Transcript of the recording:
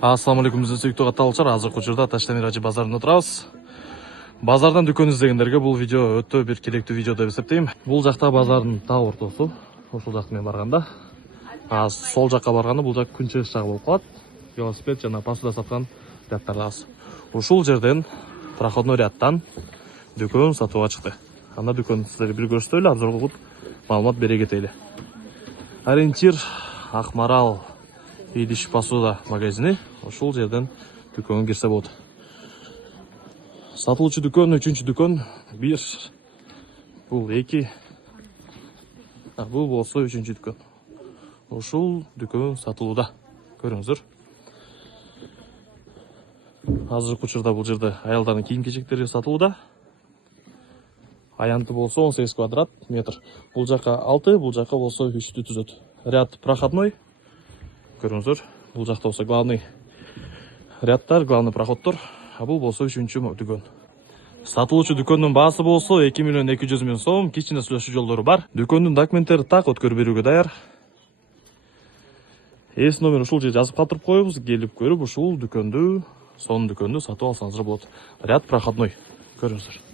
Ассаламу алейкум, сүйіктүү катталуучулар. Азыркы учурда Таштамир Ажы базарында турабыз. Базардан дүкөн издегендерге бул видео өтө бир керектүү видео деп эсептейм. Бул жакта базардын таа ортосу. Ошол жакка мен барганда, сол жакка барганда бул жак күн чыгыш жагы болуп калат. Велосипед жана посуда саткан рядтардагы. Ушул жерден проходной рядтан дүкөн сатууга чыкты. Анда дүкөн силерге бир көрсөтөлү, обзор кылып маалымат бере кетели. Ориентир Акмарал Идиш посуда магазини. Ушул жерден дүкөнгө кирсе болот. Сатылуучу дүкөн, үчүнчү дүкөн, бир, бул эки, бул болсо үчүнчү дүкөн. Ушул дүкөн сатылууда. Көрүңүздөр. Азыркы учурда бул жерде аялдардын кийим-кечектери сатылууда. Аянты болсо 18 квадрат метр. Бул жака 6, бул жака болсо 3-тү түзөт. Ряд проходной. Көрүңүздөр. Бул жакта болсо главный рядтар, главный проходтор. А бул болсо үчүнчү дүкөн. Сатылуучу дүкөндүн баасы болсо 2 миллион 200 миң сом. Кичине сүйлөшүү жолдору бар. Дүкөндүн документтери так, өткөрүп берүүгө даяр. Эс номер ушул жерде жазып калтырып коебуз. Келип көрүп ушул дүкөндү, сонун дүкөндү сатып алсаңыздар болот. Ряд проходной. Көрүңүздөр.